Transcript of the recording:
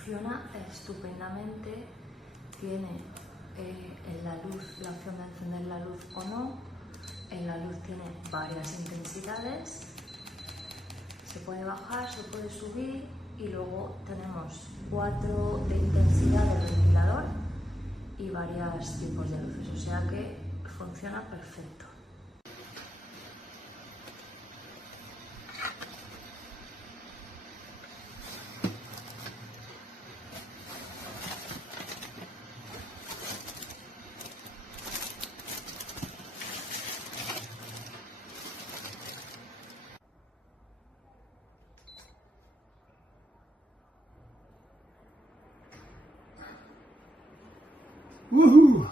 funciona estupendamente. Tiene en la luz la opción de encender la luz o no. En la luz tiene varias intensidades. Se puede bajar, se puede subir y luego tenemos 4 de intensidad del ventilador y varios tipos de luces, o sea que funciona perfecto. ¡Woohoo!